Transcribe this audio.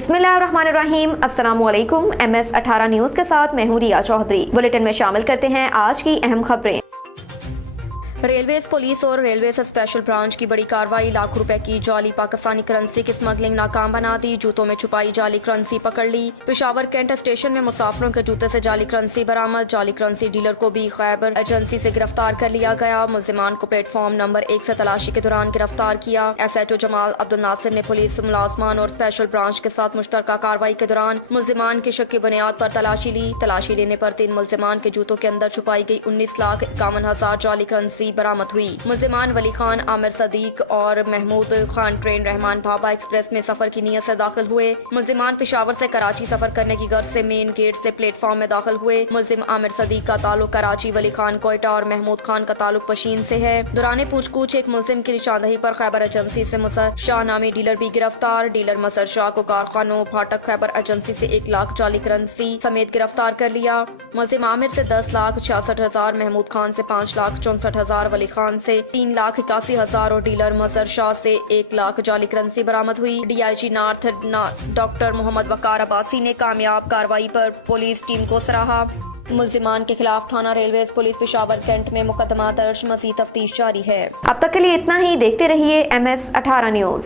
बिस्मिल्लाहिर्रहमानिर्रहीम। अस्सलामुअलैकुम। MS18 news के साथ मैं हूं रिया चौधरी। बुलेटिन में शामिल करते हैं आज की अहम खबरें। रेलवेज पुलिस और रेलवे स्पेशल ब्रांच की बड़ी कार्रवाई, लाखों रुपए की जाली पाकिस्तानी करेंसी की स्मगलिंग नाकाम बना दी। जूतों में छुपाई जाली करेंसी पकड़ ली। पेशावर कैंट स्टेशन में मुसाफिरों के जूते से जाली करेंसी बरामद। जाली करेंसी डीलर को भी खैबर एजेंसी से गिरफ्तार कर लिया गया। मुलजिमान को प्लेटफॉर्म नंबर 1 से तलाशी के दौरान गिरफ्तार किया। SHO जमाल अब्दुल नासिर ने पुलिस मुलाजमान और स्पेशल ब्रांच के साथ मुश्तरका कार्रवाई के दौरान मुलजिमान की शक की बुनियाद पर तलाशी ली। तलाशी लेने पर 3 मुलजिमान के जूतों के अंदर छुपाई गई 19,51,000 जाली करेंसी बरामद हुई। मुलजिमान वली खान, आमिर सदीक और महमूद खान ट्रेन रहमान भाभा एक्सप्रेस में सफर की नीयत से दाखिल हुए। मुलजिमान पेशावर से कराची सफर करने की गर्ज से मेन गेट से प्लेटफॉर्म में दाखिल हुए। मुलजिम आमिर सदीक का ताल्लुक कराची, वली खान कोयटा और महमूद खान का ताल्लुक पशीन से है। दौरान पूछगछ एक मुलजिम की निशानदही पर खैबर एजेंसी से मसर शाह नामी डीलर भी गिरफ्तार। डीलर मसर शाह को कारखानों फाटक खैबर एजेंसी से 1 लाख जाली करेंसी समेत गिरफ्तार कर लिया। मुलजिम आमिर से 10,66,000, महमूद खान से 5,64,000, वली खान से 3,81,000 और डीलर मसर शाह से 1 लाख जाली करेंसी बरामद हुई। DIG नॉर्थ डॉक्टर मोहम्मद वकार अब्बासी ने कामयाब कार्रवाई पर पुलिस टीम को सराहा। मुलजिमान के खिलाफ थाना रेलवे पुलिस पेशावर कैंट में मुकदमा दर्ज, मज़ीद तफ्तीश जारी है। अब तक के लिए इतना ही। देखते रहिए MS18 न्यूज़।